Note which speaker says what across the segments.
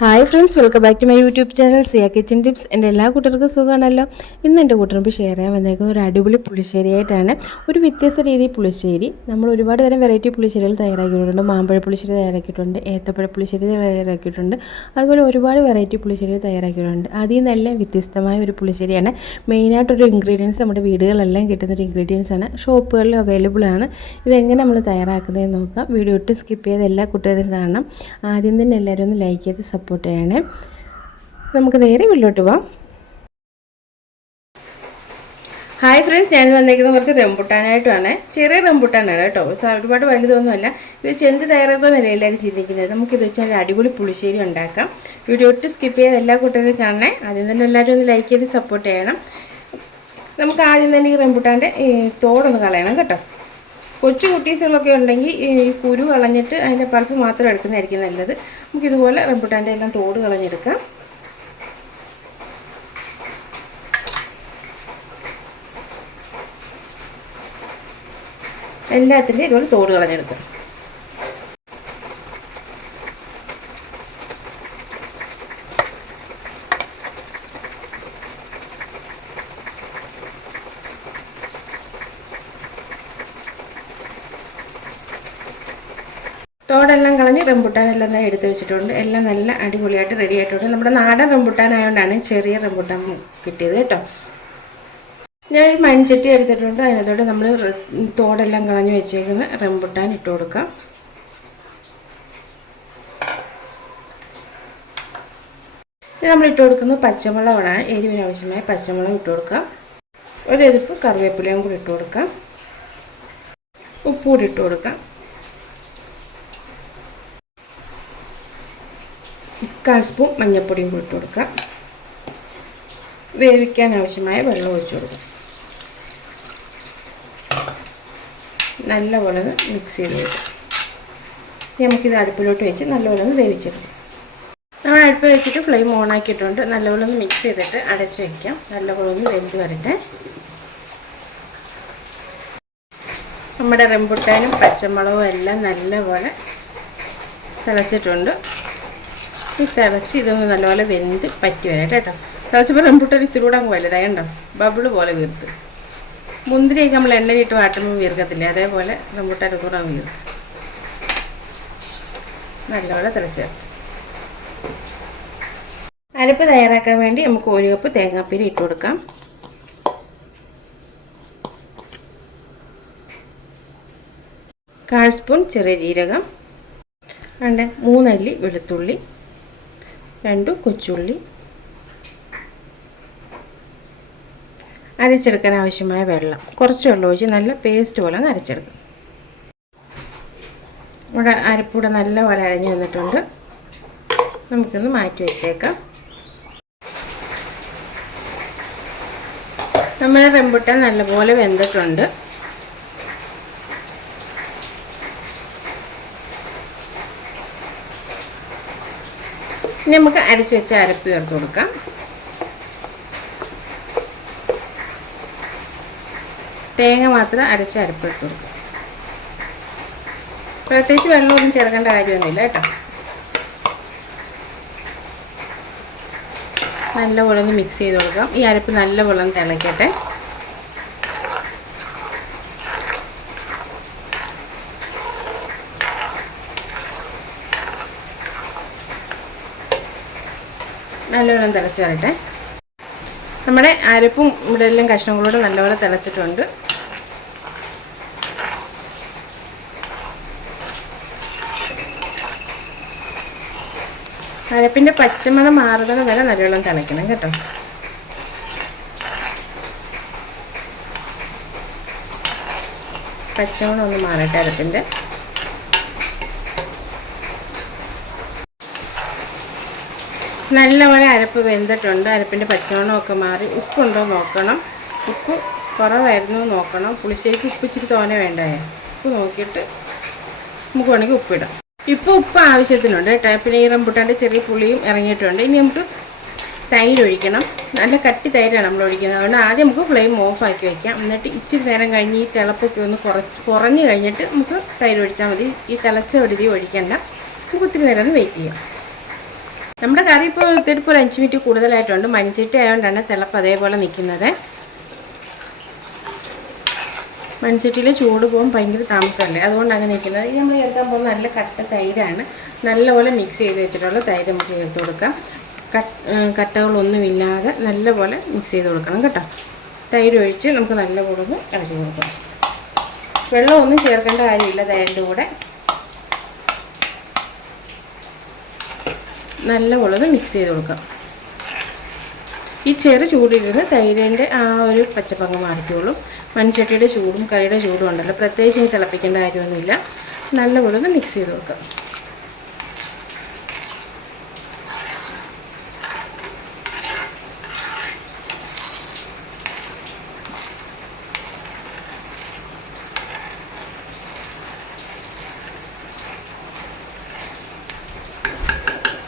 Speaker 1: Hi friends welcome back to my YouTube channel Siya kitchen tips എന്റെ എല്ലാ കൂട്ടർക്കും സുഖമാണല്ലോ. ഇന്ന് എന്റെ കൂട്ടർക്ക് ഷെയർ ചെയ്യാൻ വന്നേക്കുന്ന ഒരു അടിപൊളി പുളിശ്ശേരിയായിട്ടാണ് ഒരു വ്യത്യസ്ത രീതി പുളിശ്ശേരി. നമ്മൾ ഒരുപാട് തരം വെറൈറ്റി പുളിശ്ശേരികൾ തയ്യാറാക്കിയിട്ടുണ്ട്. മാമ്പഴ പുളിശ്ശേരി തയ്യാറാക്കിയിട്ടുണ്ട്. ഏത്തപ്പഴ പുളിശ്ശേരി തയ്യാറാക്കിയിട്ടുണ്ട്. അതുപോലെ ഒരുപാട് വെറൈറ്റി പുളിശ്ശേരി തയ്യാറാക്കിയിട്ടുണ്ട്. അതിൽ നിന്നെല്ലാം വ്യത്യസ്തമായ ഒരു പുളിശ്ശേരിയാണ്. മെയിനായിട്ടൊരു ഇൻഗ്രീഡിയൻസ് നമ്മുടെ വീടുകളിലെല്ലാം കിട്ടുന്ന ഒരു ഇൻഗ്രീഡിയൻസ് ആണ്. ഷോപ്പുകളിൽ അവൈലബിൾ ആണ്. ഇതെങ്ങനെ നമ്മൾ തയ്യാറാക്കുന്നതെന്ന് നോക്കാം. വീഡിയോ ഒട്ടും സ്കിപ്പ് ചെയ്ത് എല്ലാ കൂട്ടുകാരും കാണണം. ആദ്യം തന്നെ എല്ലാവരും ഒന്ന് ലൈക്ക് ചെയ്ത് സപ്പോർട്ട് ചെയ്യണേ നമുക്ക് നേരെ വീട്ടിലോട്ട് പോവാം. ഹായ് ഫ്രണ്ട്സ് ഞാൻ വന്നേക്കുന്നത് കുറച്ച് റംബുട്ടാനായിട്ടുമാണ് ചെറിയ റംബുട്ടാനാണ് കേട്ടോ. ഒരുപാട് വലുതൊന്നുമല്ല. ഇത് ചെന്ത് തയ്യാറാക്കുമെന്നല്ല എല്ലാവരും ചിന്തിക്കുന്നത്. നമുക്കിത് വെച്ചാൽ അടിപൊളി പുളിശ്ശേരി ഉണ്ടാക്കാം. വീഡിയോ ഒട്ടും സ്കിപ്പ് ചെയ്ത് എല്ലാ കൂട്ടരും കാണണേ. ആദ്യം തന്നെ എല്ലാവരും ഒന്ന് ലൈക്ക് ചെയ്ത് സപ്പോർട്ട് ചെയ്യണം. നമുക്ക് ആദ്യം തന്നെ ഈ റംബുട്ടാന്റെ തോടൊന്ന് കളയണം കേട്ടോ. കൊച്ചു കുട്ടീസുകളൊക്കെ ഉണ്ടെങ്കിൽ ഈ കുരു കളഞ്ഞിട്ട് അതിന്റെ പൾപ്പ് മാത്രം എടുക്കുന്നതായിരിക്കും നല്ലത്. നമുക്കിതുപോലെ റംബുട്ടാന്റെ എല്ലാം തോട് കളഞ്ഞെടുക്കാം. എല്ലാത്തിന്റെയും ഇതുപോലെ തോട് കളഞ്ഞെടുക്കാം. തോടെല്ലാം കളഞ്ഞ് റംബുട്ടാനെല്ലാം തന്നെ എടുത്ത് വെച്ചിട്ടുണ്ട്. എല്ലാം നല്ല അടിപൊളിയായിട്ട് റെഡി ആയിട്ടുണ്ട്. നമ്മുടെ നാടൻ റംബുട്ടാനായതുകൊണ്ടാണ് ചെറിയ റംബുട്ടാൻ കിട്ടിയത് കേട്ടോ. ഞാൻ മൺചട്ടി എടുത്തിട്ടുണ്ട്. അതിനകത്തോട്ട് നമ്മൾ തോടെല്ലാം കളഞ്ഞ് വെച്ചേക്കുന്ന റംബുട്ടാൻ ഇട്ട് കൊടുക്കാം. നമ്മൾ ഇട്ട് കൊടുക്കുന്നത് പച്ചമുളകാണ്. എരിവിന് ആവശ്യമായ പച്ചമുളക് ഇട്ട് കൊടുക്കാം. ഒരു എതിപ്പ് കറിവേപ്പിലയും കൂടി ഇട്ട് കൊടുക്കാം. ഉപ്പ് കൂടി ഇട്ട് കൊടുക്കാം. കാൽ സ്പൂൺ മഞ്ഞൾപ്പൊടിയും കൂടി ഇട്ട് കൊടുക്കാം വേവിക്കാൻ ആവശ്യമായ വെള്ളം ഒഴിച്ചു കൊടുക്കുക. നല്ലപോലെ മിക്സ് ചെയ്ത് കൊടുക്കാം ഇനി നമുക്കിത് അടുപ്പിലോട്ട് വെച്ച് നല്ലപോലെ ഒന്ന് വേവിച്ചെടുക്കാം. നമ്മൾ അടുപ്പ് വെച്ചിട്ട് ഫ്ലെയിം ഓൺ ആക്കിയിട്ടുണ്ട്. നല്ലപോലെ ഒന്ന് മിക്സ് ചെയ്തിട്ട് അടച്ച് വയ്ക്കാം നല്ലപോലെ ഒന്ന് വെന്ത് വരട്ടെ. നമ്മുടെ റംബുട്ടാനും പച്ചമുളകും എല്ലാം നല്ലപോലെ തിളച്ചിട്ടുണ്ട്. ഈ തിളച്ച് ഇതൊന്ന് നല്ലപോലെ വെന്ത് പറ്റി വരാം കേട്ടോ. തിളച്ചപ്പോൾ റംബുട്ടാൻ ഇത്തിരി കൂടെ അങ്ങ് വലുതായി കണ്ടോ? ബബിൾ പോലെ വീർത്ത്. മുന്തിരിയൊക്കെ നമ്മൾ എണ്ണയിലിട്ട് വാട്ടുമ്പോൾ വീർക്കത്തില്ല? അതേപോലെ റംബുട്ടാൻ കൂടെ അങ്ങ് വീർത്ത്. നല്ലപോലെ തിളച്ച് അരപ്പ് തയ്യാറാക്കാൻ വേണ്ടി നമുക്ക് ഒരു കപ്പ് തേങ്ങാപ്പീര ഇട്ട് കൊടുക്കാം. കാൽ സ്പൂൺ ചെറിയ ജീരകം. രണ്ട് മൂന്നല്ലി വെളുത്തുള്ളി. രണ്ട് കൊച്ചുള്ളി. അരച്ചെടുക്കാൻ ആവശ്യമായ വെള്ളം. കുറച്ച് വെള്ളം ഒഴിച്ച് നല്ല പേസ്റ്റ് പോലെ അരച്ചെടുക്കും. ഇവിടെ അരപ്പൂടെ നല്ല പോലെ അരഞ്ഞു വന്നിട്ടുണ്ട്. നമുക്കൊന്ന് മാറ്റി വെച്ചേക്കാം. നമ്മൾ റംബുട്ടാൻ നല്ലപോലെ വെന്തിട്ടുണ്ട്. ഇനി നമുക്ക് അരച്ച് വെച്ച അരപ്പ് ചേർത്ത് കൊടുക്കാം. തേങ്ങ മാത്രം അരച്ച അരപ്പ് എടുത്ത് കൊടുക്കാം. പ്രത്യേകിച്ച് വെള്ളമൊന്നും ചേർക്കേണ്ട കാര്യമൊന്നുമില്ല കേട്ടോ. നല്ലപോലെ മിക്സ് ചെയ്ത് കൊടുക്കാം. ഈ അരപ്പ് നല്ലപോലെ ഒന്ന് തിളയ്ക്കട്ടെ നല്ലപോലെ തിളച്ച് വരട്ടെ നമ്മുടെ അരപ്പും ഇവിടെ എല്ലാം കഷ്ണങ്ങളോട് നല്ലപോലെ തിളച്ചിട്ടുണ്ട്. അരപ്പിന്റെ പച്ചമണം മാറുന്നത് വരെ നല്ലവണ്ണം തിളയ്ക്കണം കേട്ടോ. പച്ചമണം ഒന്ന് മാറട്ടെ അരപ്പിന്റെ നല്ലപോലെ അരപ്പ് വെന്തിട്ടുണ്ട്. അരപ്പിന്റെ പച്ചമണമൊക്കെ മാറി ഉപ്പുണ്ടോ നോക്കണം. ഉപ്പ് കുറവായിരുന്നു നോക്കണം. പുളിശ്ശേരിക്ക് ഉപ്പ് ഇച്ചിരി തോനെ വേണ്ടേ? ഉപ്പ് നോക്കിയിട്ട് നമുക്ക് വേണമെങ്കിൽ ഉപ്പിടാം. ഇപ്പോൾ ഉപ്പ് ആവശ്യത്തിനുണ്ട്. കേട്ടോ. പിന്നെ ഈ റംബുട്ടാന്റെ ചെറിയ പുളിയും ഇറങ്ങിയിട്ടുണ്ട്. ഇനി നമുക്ക് തൈര് ഒഴിക്കണം. നല്ല കട്ടി തൈരാണ് നമ്മൾ ഒഴിക്കുന്നത്. അതുകൊണ്ട് ആദ്യം നമുക്ക് ഫ്ലെയിം ഓഫാക്കി വയ്ക്കാം എന്നിട്ട് ഇച്ചിരി നേരം കഴിഞ്ഞ് ഈ തിളപ്പൊക്കെ ഒന്ന് കുറച്ച് കുറഞ്ഞ് കഴിഞ്ഞിട്ട് നമുക്ക് തൈര് ഒഴിച്ചാൽ മതി. ഈ തിളച്ച വഴുതി ഒഴിക്കണ്ട. നമുക്ക് ഒത്തിരി നേരം ഒന്ന് വെയിറ്റ് ചെയ്യാം. നമ്മുടെ കറി ഇപ്പോൾ ഇത്തിരിപ്പോൾ ഒരു അഞ്ച് മിനിറ്റ് കൂടുതലായിട്ടുണ്ട്. മൺചട്ടി ആയതുകൊണ്ടാണ് തിളപ്പ് അതേപോലെ നിൽക്കുന്നത്. മൺചട്ടിയിൽ ചൂട് പോകും ഭയങ്കര താമസമല്ലേ? അതുകൊണ്ട് അങ്ങനെ നിൽക്കുന്നത്. ഇത് നമ്മൾ ചേർക്കാൻ പോകുന്ന നല്ല കട്ട തൈരാണ്. നല്ലപോലെ മിക്സ് ചെയ്ത് വെച്ചിട്ടുള്ള തൈര് നമുക്ക് ചേർത്ത് കൊടുക്കാം. കട്ട് കട്ടകളൊന്നുമില്ലാതെ നല്ലപോലെ മിക്സ് ചെയ്ത് കൊടുക്കണം കേട്ടോ. തൈര് ഒഴിച്ച് നമുക്ക് നല്ലപോലെ ഒന്ന് ഇളക്കി കൊടുക്കണം വെള്ളമൊന്നും ചേർക്കേണ്ട കാര്യമില്ല തൈരിന്റെ കൂടെ. നല്ലപോലെ മിക്സ് ചെയ്ത് കൊടുക്കാം. ഈ ചെറു ചൂടിലിരുന്ന് തൈരിന്റെ ആ ഒരു പച്ചപ്പങ്ങ് മാറിക്കോളും. മൺചട്ടിയുടെ ചൂടും കറിയുടെ ചൂടും ഉണ്ടല്ലോ. പ്രത്യേകിച്ച് ഇനി തിളപ്പിക്കേണ്ട കാര്യമൊന്നുമില്ല. നല്ലപോലെ ഒന്ന് മിക്സ് ചെയ്ത് കൊടുക്കാം.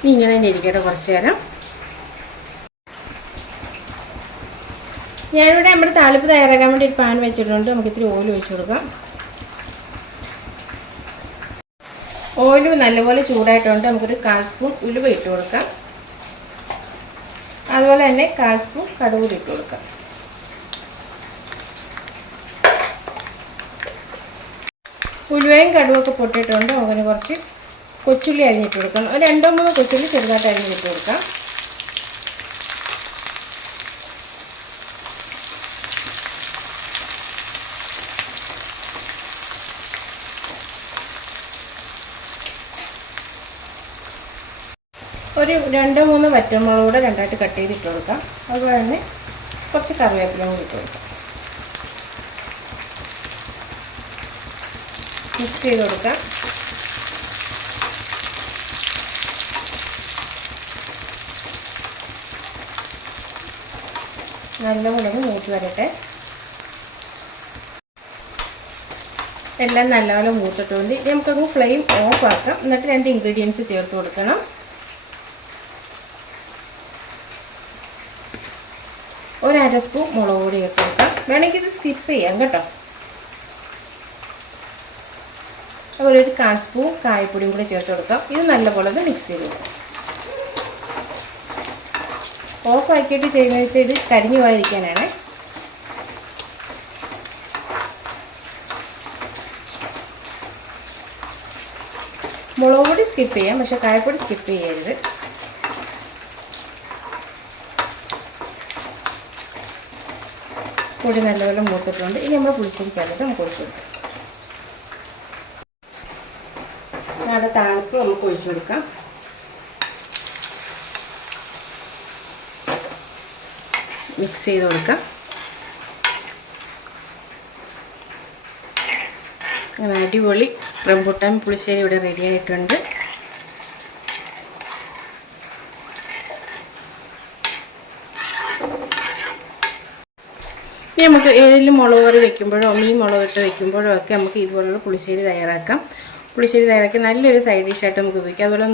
Speaker 1: ഇനി ഇങ്ങനെ തന്നെ ഇരിക്കട്ടെ കുറച്ച് നേരം. ഞാനിവിടെ നമ്മുടെ താളിപ്പ് തയ്യാറാക്കാൻ വേണ്ടി ഒരു പാൻ വെച്ചിട്ടുണ്ട്. നമുക്ക് ഇത്തിരി ഓയിൽ ഒഴിച്ചു കൊടുക്കാം. ഓയിൽ നല്ലപോലെ ചൂടായിട്ടുണ്ട്. നമുക്കൊരു കാൽ സ്പൂൺ ഉലുവ ഇട്ട് കൊടുക്കാം. അതുപോലെ തന്നെ കാൽ സ്പൂൺ കടുകൂടി ഇട്ട് കൊടുക്കാം. ഉലുവയും കടുവൊക്കെ പൊട്ടിയിട്ടുണ്ട്. അങ്ങനെ കുറച്ച് കൊച്ചുള്ളി അരിഞ്ഞിട്ട് കൊടുക്കാം. ഒരു രണ്ടോ മൂന്നോ കൊച്ചുള്ളി ചെറുതായിട്ട് അരിഞ്ഞിട്ട് കൊടുക്കാം. ഒരു രണ്ടോ മൂന്നോ വറ്റമുളക് കൂടെ രണ്ടായിട്ട് കട്ട് ചെയ്തിട്ട് കൊടുക്കാം. അതുപോലെ തന്നെ കുറച്ച് കറിവേപ്പില കൂടി ഇട്ട് കൊടുക്കാം. മിക്സ് ചെയ്ത് കൊടുക്കാം. നല്ലപോലെ മൂത്ത് വരട്ടെ. എല്ലാം നല്ലപോലെ മൂത്തിട്ടുണ്ട്. നമുക്കങ്ങ് ഫ്ലെയിം ഓഫ് ആക്കാം. എന്നിട്ട് രണ്ട് ഇൻഗ്രീഡിയൻസ് ചേർത്ത് കൊടുക്കണം. ഒരര സ്പൂൺ മുളക് പൊടി ചേർത്ത് കൊടുക്കാം. വേണമെങ്കിൽ ഇത് സ്കിപ്പ് ചെയ്യാം കേട്ടോ. അതുപോലെ ഒരു കാൽ സ്പൂൺ കായപ്പൊടിയും കൂടി ചേർത്ത് കൊടുക്കാം. ഇത് നല്ലപോലെ ഒന്ന് മിക്സ് ചെയ്ത് കൊടുക്കാം. ഓഫ് ചെയ്യുന്നത് വെച്ചാൽ ഇത് കരിഞ്ഞു പോയിരിക്കാനാണ് മുളക് പൊടി സ്കിപ്പ് ചെയ്യാം പക്ഷെ കായപ്പൊടി സ്കിപ്പ് ചെയ്യരുത്. പൊടി നല്ലപോലെ മൂത്തിട്ടുണ്ട്. ഇനി നമ്മൾ പുളിശ്ശേരിക്കകത്തിട്ട് നമുക്ക് ഒഴിച്ചു കൊടുക്കാം. അവിടെ താളിപ്പ് നമുക്ക് ഒഴിച്ചു കൊടുക്കാം. മിക്സ് ചെയ്ത് കൊടുക്കാം. അങ്ങനെ അടിപൊളി റംബൂട്ടാൻ പുളിശ്ശേരി ഇവിടെ റെഡി ആയിട്ടുണ്ട്. ഇനി നമുക്ക് ഏതെങ്കിലും മുളക് കറി വെക്കുമ്പോഴോ മീൻ മുളക് ഇട്ട് വെക്കുമ്പോഴോ ഒക്കെ നമുക്ക് ഇതുപോലുള്ള പുളിശ്ശേരി തയ്യാറാക്കാം. പുളിശ്ശേരി തയ്യാറാക്കി നല്ലൊരു സൈഡ് ഡിഷായിട്ട് നമുക്ക് ഉപയോഗിക്കാം. അതുപോലെ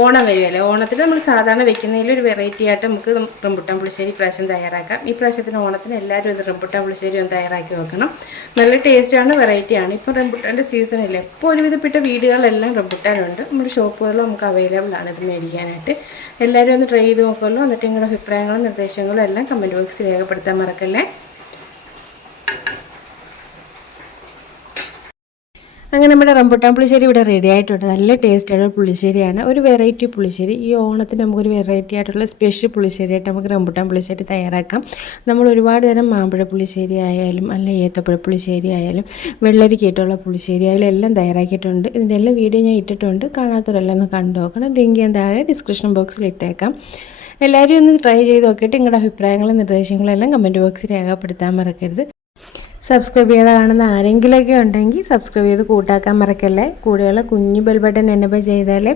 Speaker 1: ഓണം വരുമല്ലേ ഓണത്തിൽ നമ്മൾ സാധാരണ വെക്കുന്നതിൽ ഒരു വെറൈറ്റി ആയിട്ട് നമുക്ക് റംബുട്ടാൻ പുളിശ്ശേരി പ്രാവശ്യം തയ്യാറാക്കാം. ഈ പ്രാവശ്യത്തിന് ഓണത്തിന് എല്ലാവരും ഇത് റംബുട്ടാൻ പുളിശ്ശേരി ഒന്ന് തയ്യാറാക്കി വെക്കണം നല്ല ടേസ്റ്റാണ് വെറൈറ്റിയാണ് ഇപ്പോൾ റംബുട്ടാന്റെ സീസണില്ല ഇപ്പോൾ ഒരുവിധപ്പെട്ട വീടുകളെല്ലാം റംബുട്ടാനുണ്ട്. നമ്മുടെ ഷോപ്പുകളിലും നമുക്ക് അവൈലബിൾ ആണ് ഇത് മേടിക്കാനായിട്ട്. എല്ലാവരും ഒന്ന് ട്രൈ ചെയ്ത് നോക്കുമല്ലോ. എന്നിട്ട് നിങ്ങളുടെ അഭിപ്രായങ്ങളും നിർദ്ദേശങ്ങളും എല്ലാം കമന്റ് ബോക്സിൽ രേഖപ്പെടുത്താൻ മറക്കല്ലേ? അങ്ങനെ നമ്മുടെ റംബുട്ടാൻ പുളിശ്ശേരി ഇവിടെ റെഡി ആയിട്ടുണ്ട്. നല്ല ടേസ്റ്റായിട്ടുള്ള പുളിശ്ശേരിയാണ്. ഒരു വെറൈറ്റി പുളിശ്ശേരി. ഈ ഓണത്തിന് നമുക്കൊരു വെറൈറ്റി ആയിട്ടുള്ള സ്പെഷ്യൽ പുളിശ്ശേരി ആയിട്ട് നമുക്ക് റംബുട്ടാൻ പുളിശ്ശേരി തയ്യാറാക്കാം. നമ്മൾ ഒരുപാട് തരം മാമ്പഴ പുളിശ്ശേരി ആയാലും അല്ല ഏത്തപ്പഴ പുളിശ്ശേരി ആയാലും വെള്ളരിക്കായിട്ടുള്ള പുളിശ്ശേരി ആയാലും എല്ലാം തയ്യാറാക്കിയിട്ടുണ്ട്. ഇതിന്റെ എല്ലാം വീഡിയോ ഞാൻ ഇട്ടിട്ടുണ്ട്. കാണാത്തവരെല്ലാം ഒന്ന് കണ്ടു നോക്കണം. ലിങ്ക് ഞാൻ താഴെ ഡിസ്ക്രിപ്ഷൻ ബോക്സിൽ ഇട്ടേക്കാം. എല്ലാവരും ഒന്ന് ട്രൈ ചെയ്ത് നോക്കിയിട്ട് നിങ്ങളുടെ അഭിപ്രായങ്ങളും നിർദ്ദേശങ്ങളും എല്ലാം കമന്റ് ബോക്സിൽ രേഖപ്പെടുത്താൻ മറക്കരുത്. സബ്സ്ക്രൈബ് ചെയ്യാതെ കാണുന്ന ആരെങ്കിലുമൊക്കെ ഉണ്ടെങ്കിൽ സബ്സ്ക്രൈബ് ചെയ്ത് കൂട്ടാക്കാൻ മറക്കല്ലേ? കൂടെയുള്ള കുഞ്ഞു ബെൽ ബട്ടൺ എനബിൾ ചെയ്താലേ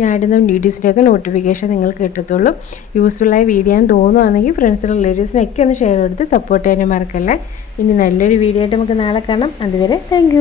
Speaker 1: ഞാൻ ഇടുന്ന വീഡിയോസിന്റെയൊക്കെ നോട്ടിഫിക്കേഷൻ നിങ്ങൾക്ക് കിട്ടത്തുള്ളൂ. യൂസ്ഫുള്ളായ വീഡിയോ എന്ന് തോന്നുകയാണെങ്കിൽ ഫ്രണ്ട്സ് റിലേറ്റീവ്സിനൊക്കെ ഒന്ന് ഷെയർ കൊടുത്ത് സപ്പോർട്ട് ചെയ്യാനും മറക്കല്ലേ? ഇനി നല്ലൊരു വീഡിയോ ആയിട്ട് നമുക്ക് നാളെ കാണാം. അതുവരെ താങ്ക്